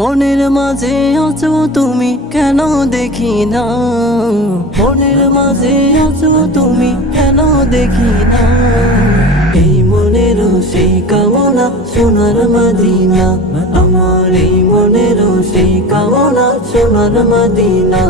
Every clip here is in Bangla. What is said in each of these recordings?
মনের মাঝে আছো তুমি কেন দেখি না? মনের মাঝে আছো তুমি কেন দেখি না? এই মনের সেই কামনা সোনার মাদিনা। আমার এই মনের সেই কামনা সোনার মাদিনা।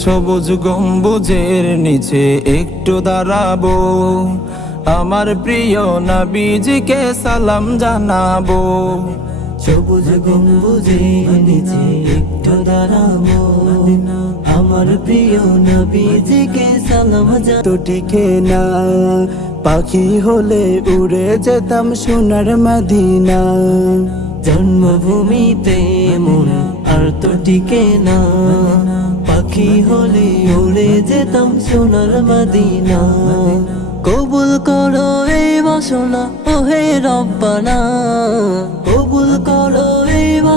সবুজ গম্বুজের নিচে একটু দাঁড়াবো। আমার প্রিয় নবীজিকে সালাম জানাব। সবুজ গম্বুজে নিচে একটু দাঁড়াবো। আমার প্রিয় নবীজিকে সালাম যা তো টিকে না পাখি হলে উড়ে যেতাম সোনার মদিনা। জন্মভূমিতে মন আর তো টিকে না পাখি হলে উড়ে যেতাম সোনার মদিনা। কবুল করো এই বাসনা ওহে রব্বানা কবুল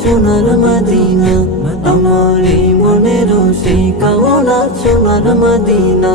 সোনার মদিনা আমার মনের সেই কামনা সোনার মদিনা।